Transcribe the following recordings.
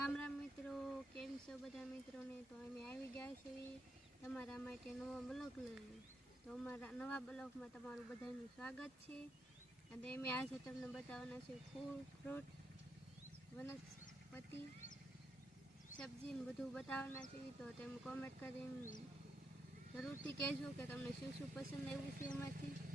રામ રામ મિત્રો, કેમ છો બધા મિત્રોને? તો અમે આવી ગયા છીએ તમારા માટે નવો બ્લોગ લઈને. તો અમારા નવા બ્લોગમાં તમારું બધાનું સ્વાગત છે. અને અમે આજે તમને બતાવવાના છે ફૂલ, ફ્રૂટ, વનસ્પતિ સબ્જીને બધું બતાવવાના છે તો તમે કોમેન્ટ કરીને જરૂરથી કહેજો કે તમને શું શું પસંદ આવ્યું છે એમાંથી.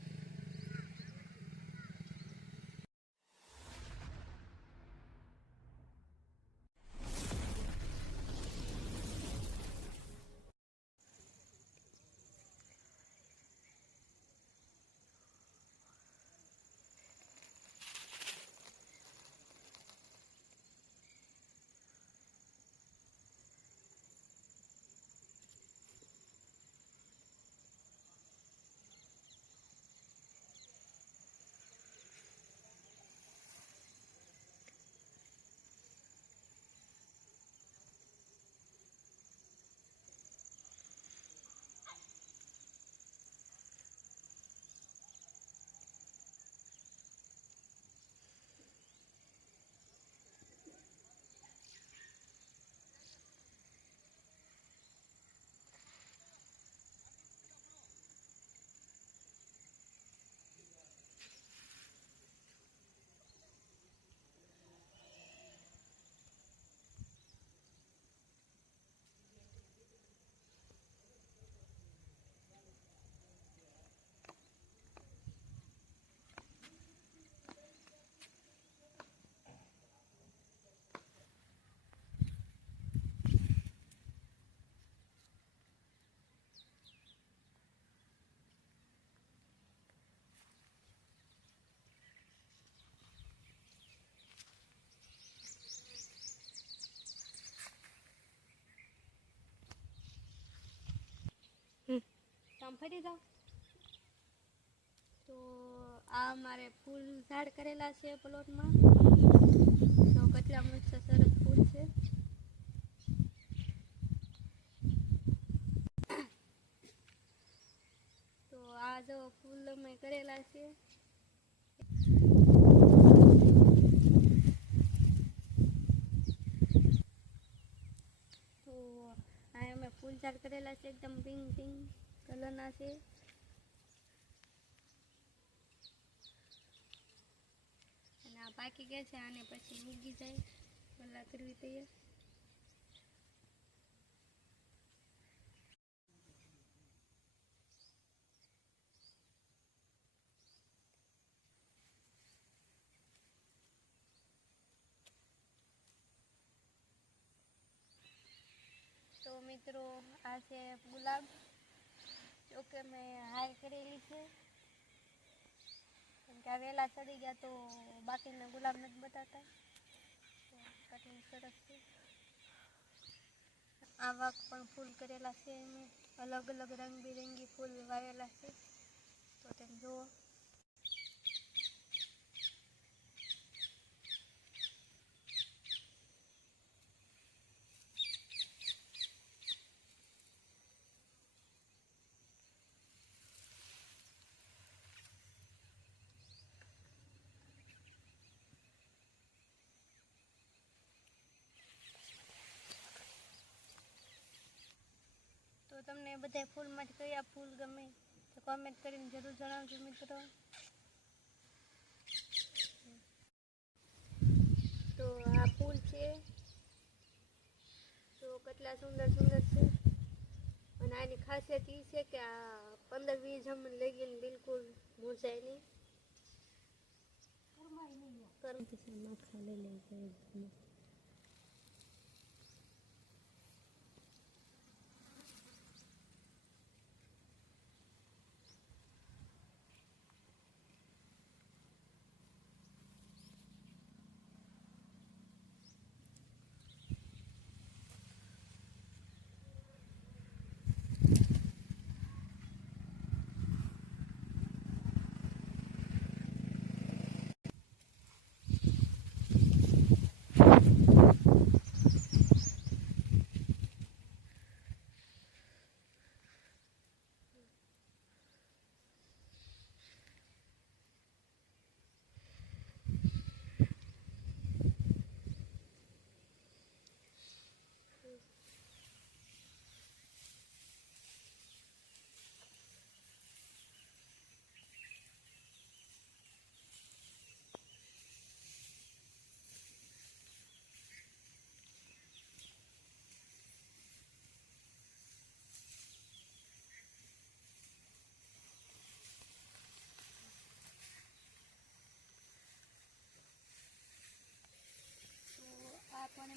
તમે ફરી જાઓ. તો આ મારે ફૂલ ઝાડ કરેલા છે પ્લોટમાં. તો કેટલા મસ્ત સરસ ફૂલ છે. તો આ જો ફૂલ અમે કરેલા છે. ફૂલ ઝાડ કરેલા છે, એકદમ પિંક પિંક છે. અને આ પાકી ગયા છે, આને પછી ઉગી જાય. ગલ્લા કરવી તૈયાર. તો મિત્રો, આ છે ગુલાબ. જોકે મેં હાર કરેલી છે. કેમ કે આ વહેલા ચડી ગયા તો બાકીના ગુલાબ નથી બતાતા તો કેટલી સરસ છે. આવા પણ ફૂલ કરેલા છે. મેં અલગ અલગ રંગબેરંગી ફૂલ વાવેલા છે. તો તમે જુઓ. તમને બધા ફૂલમાંથી કયા ફૂલ ગમે તો કોમેન્ટ કરીને જરૂર જણાવજો મિત્રો. તો આ ફૂલ છે. તો કેટલા સુંદર સુંદર છે. અને આની ખાસિયત એ છે કે આ પંદર વીસ જમણ લઈ ગઈને બિલકુલ મૂરઝાય નહીં. કોને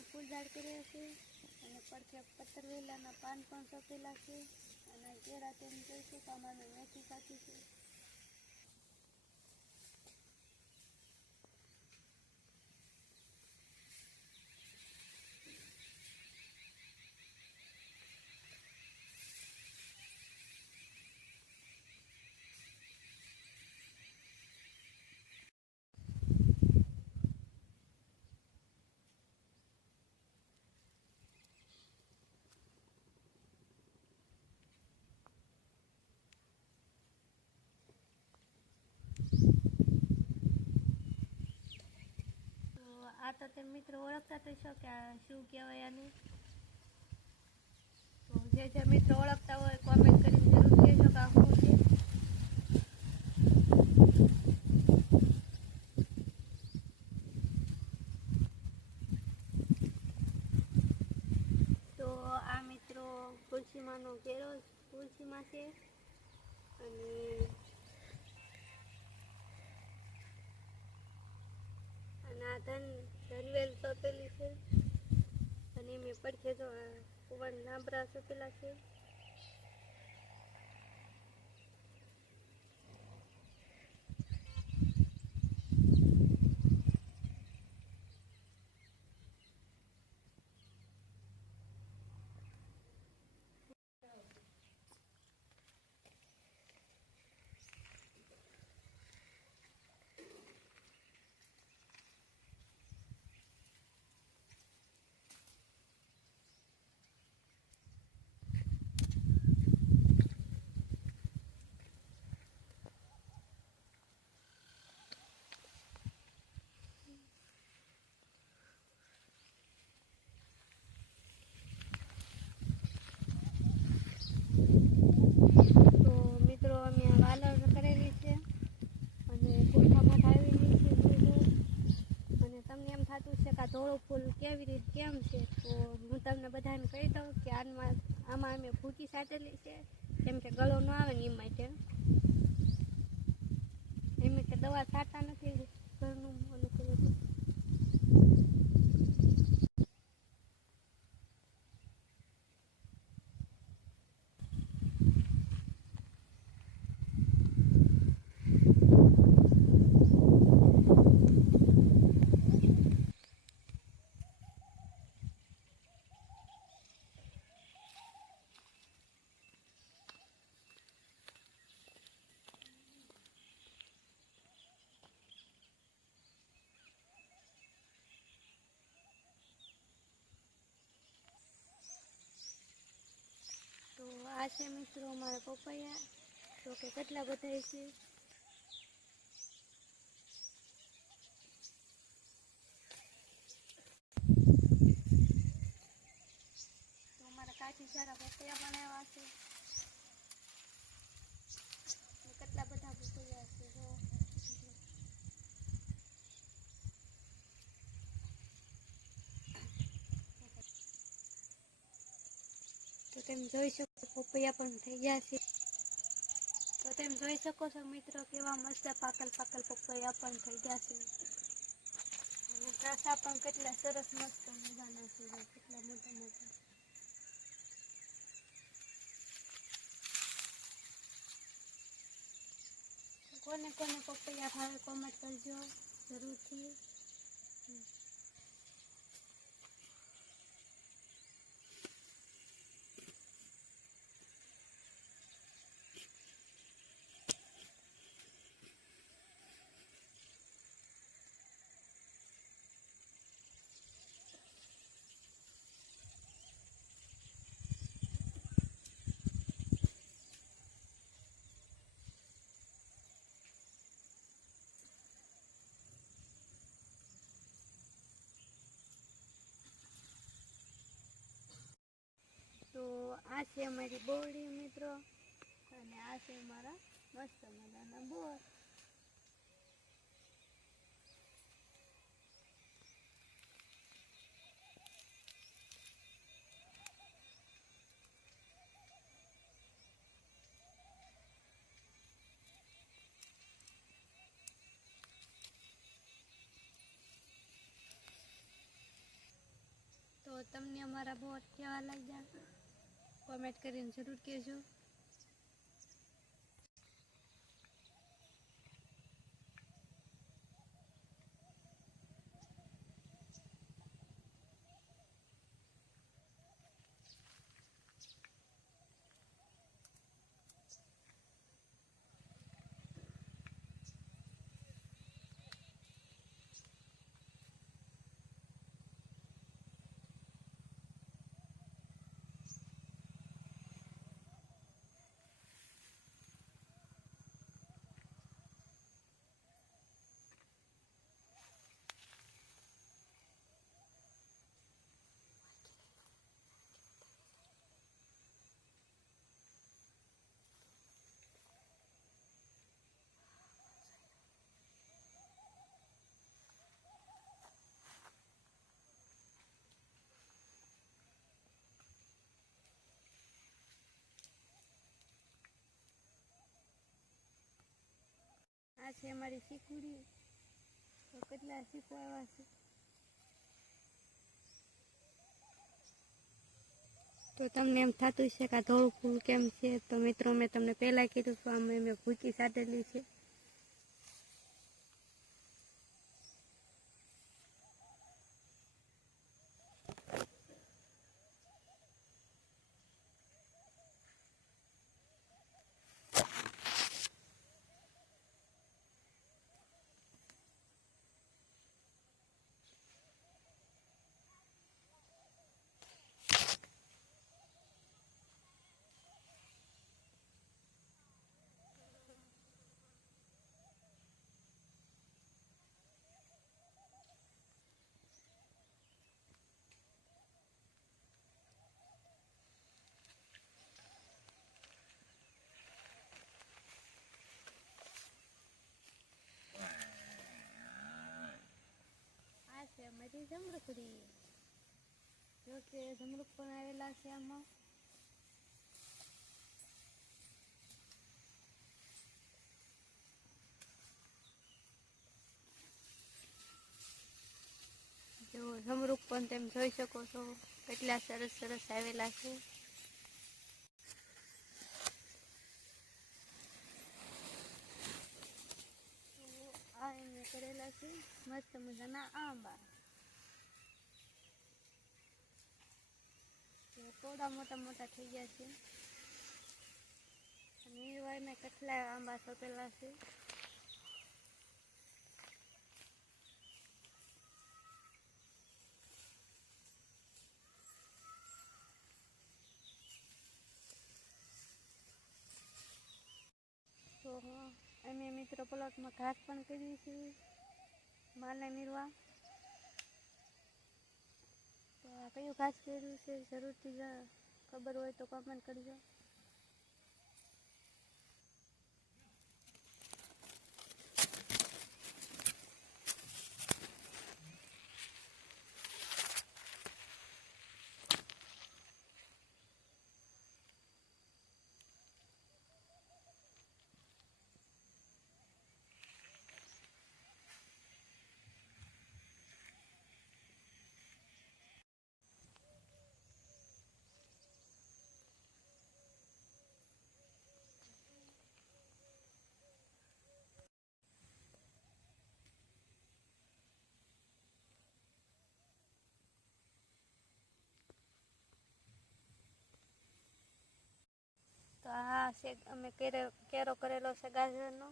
ફૂલ ઝાડ કર્યા છે. અને પડખે પતરવેલાના પાન પણ સોંપેલા છે. અને કેળા તેમ જોઈ આમાં મેં મેથી સાચી છે તો આ તો તે મિત્રો ઓળખતા તો છો કે શું કહેવાય આને? તો જે જે મિત્રો ઓળખતા હોય કોમેન્ટ કરીને જરૂર કહેજો કે આ છે. તો આ મિત્રો તુલસીમાંનો ઘેરો તુલસીમાં છે અને અને આ ધન ધનવેલ સોંપેલી છે અને મેં પડખે તો આ કુંવર નાબરા સોંપેલા છે તો મિત્રો અમે આ વાલર કરેલી છે અને પુઠ્ઠામાં આવેલી છે જોજો. અને તમને એમ થતું છે કે આ ધોળું ફૂલ કેવી રીતે કેમ છે તો હું તમને બધાને કહી દઉં કે આમાં આમાં અમે ભૂકી સાટેલી છે કેમ કે ગળો ન આવે ને એ માટે એમ કે દવા છાંટતા નથી ઘરનું ઓલું કર્યું હતું. તો આ છે મિત્રો, મારા પપૈયા તો કે કેટલા બધા છે. તો મારા કાચી સારા પપૈયા પણ આવ્યા છે. ને કેટલા બધા પપૈયા છે જો. તો તેમ જોઈ શકો પપૈયા પણ થઈ ગયા છે. તો તેમ જોઈ શકો છો મિત્રો કેવા મસ્ત પાકલ પાકલ પપૈયા પણ થઈ ગયા છે. અને ત્રાસા પણ કેટલા સરસ મસ્ત મજાના છે કેટલા મોટા મોટા. કોને કોને પપૈયા ભાવે કોમેન્ટ કરજો જરૂરથી. આ છે અમારી બોડી મિત્રો. અને આ છે અમારા મસ્ત મજાના બોર. તો તમને અમારા બોર કેવા લાગ્યા? કોમેન્ટ કરીને જરૂર કહેજો. છે અમારી શીખુડી. તો કેટલા શીખવા છે? તો તમને એમ થતું છે કે આ ધોળું ફૂલ કેમ છે? તો મિત્રો, મેં તમને પહેલાં કીધું હતું અમે મેં ભૂકી સાધેલી છે. આ છે અમારી જમરૂખડી. જો કે જમરૂખ પણ આવેલા છે આમાં. જો જમરૂખ પણ તેમ જોઈ શકો છો, કેટલા સરસ સરસ આવેલા છે. કરેલા છે મસ્ત મજાના આંબા. થોડા મોટા મોટા થઈ ગયા છે. અને મેં વાયમાં કેટલા આંબા સોપેલા છે. તો અમે મિત્રો પ્લોટમાં ઘાસ પણ કરી છે. તો આ કયું ઘાસ કર્યું છે? જરૂરથી ખબર હોય તો કોમેન્ટ કરજો તો છે, અમે કેરે, કેરો કરેલો છે ગાજરનો.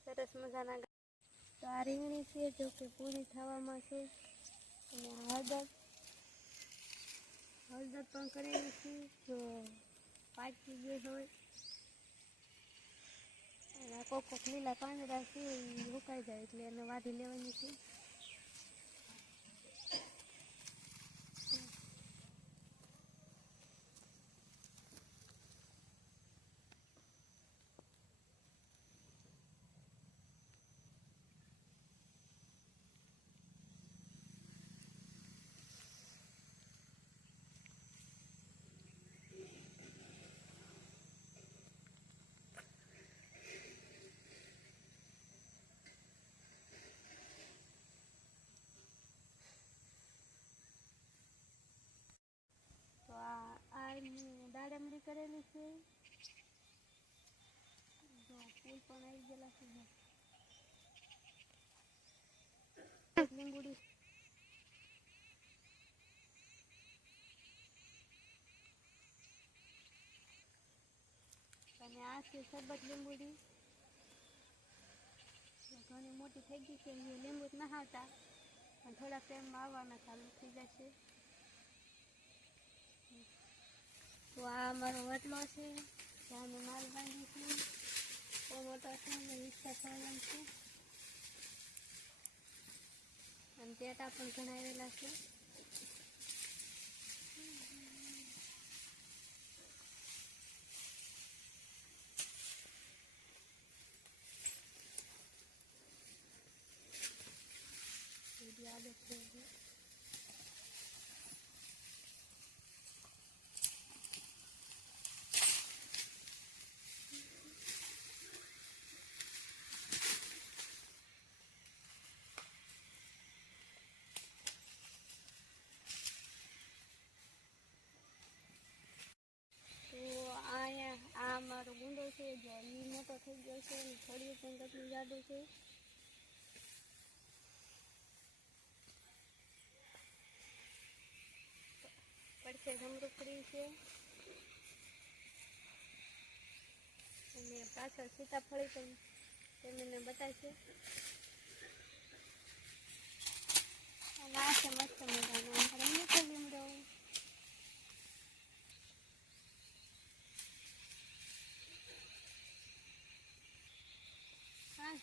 સરસ મજાના તો આ રીંગણી છે જો કે પૂરી થવામાં છે. અને હળદર. હળદર પણ કરેલી છે, જો પાકી ગઈ હોય. અને કોક કોક લીલા પાંદડા છે સુકાઈ જાય એટલે એને વાઢી લેવાની છે. કરેલી છે જો ફૂલ પણ આવી ગયેલા છે જો. લીંબુડી અને આ છે સરબત લીંબુડી તો ઘણી મોટી થઈ ગઈ છે એ લીંબુ જ ના આવતા પણ થોડા ટાઈમમાં આવવાના ચાલુ થઈ જશે તો આ મારો વટલો છે ત્યાં અમે માલ બાંધીશું બહુ મોટો છે અને રિક્ષા છે. અને ટેટા પણ ઘણા આવેલા છે. બધી થઈ ગઈ તો અહીંયા આ મારો ગુંડો છે જો એ મોટો થઈ ગયો છે અને થોડી પણ કેટલું છે. પડશે જમરૂખડી છે. અને પાછળ સીતાફળી પણ તેમને બતાવશે. અને આ છે મસ્ત મજાનો.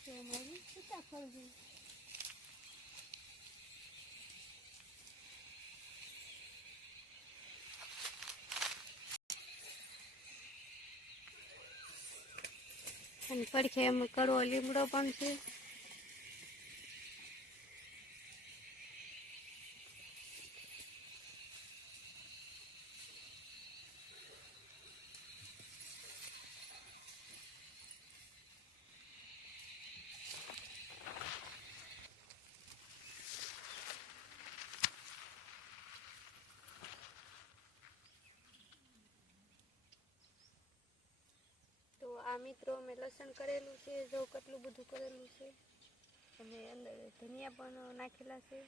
આ છે અમારી સીતાફળ અને પડખે એમાં કડવો લીમડો પણ છે તો આ મિત્રો અમે લસણ કરેલું છે જો કેટલું બધું કરેલું છે. અને અંદર ધનિયા પણ નાખેલા છે.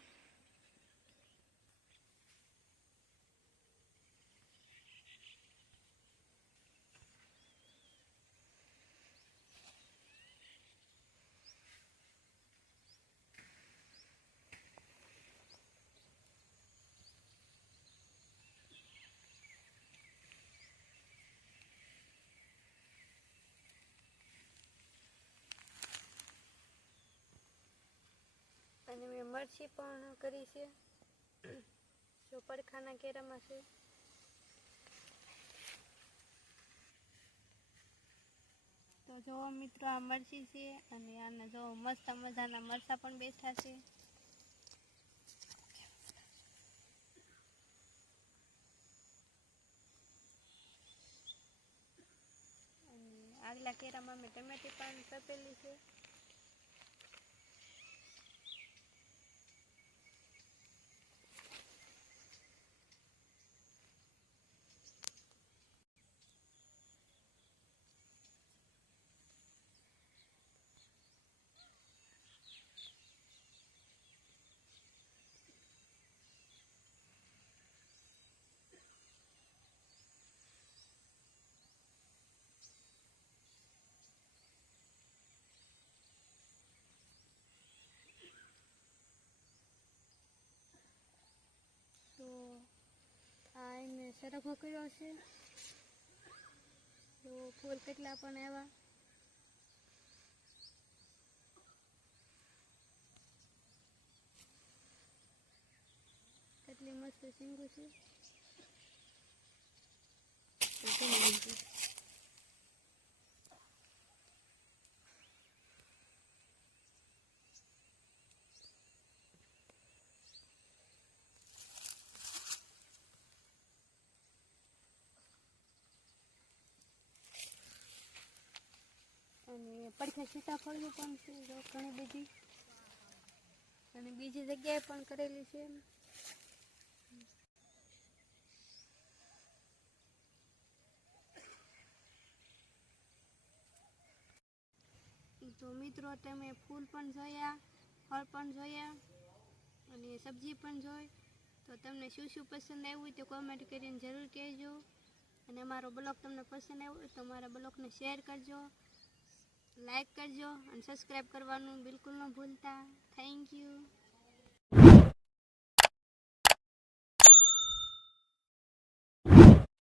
અને મેં મરચી પણ કરી છે. જો પડખાના કેરામાં છે. તો જો મિત્રો, આ મરચી છે અને આને જો મસ્ત મજાના મરચા પણ બેઠા છે. આગલા કેરામાં મેં ટમેટી પણ કપેલી છે તો એને સરખો કર્યો તો ફૂલ કેટલા પણ આવ્યા. કેટલી મસ્ત સિંગું છે. અને પડખે સીતાફળનું પણ છે, જો ઘણી બધી. અને બીજી જગ્યાએ પણ કરેલી છે તો મિત્રો તમે ફૂલ પણ જોયા, ફળ પણ જોયા, અને સબ્જી પણ જોઈ. તો તમને શું શું પસંદ આવ્યું તો કોમેન્ટ કરીને જરૂર કહેજો. અને અમારો બ્લોગ તમને પસંદ આવ્યો તો અમારા બ્લોગને શેર કરજો. લાઈક કરજો અને સબસ્ક્રાઈબ કરવાનું બિલકુલ ન ભૂલતા. Thank you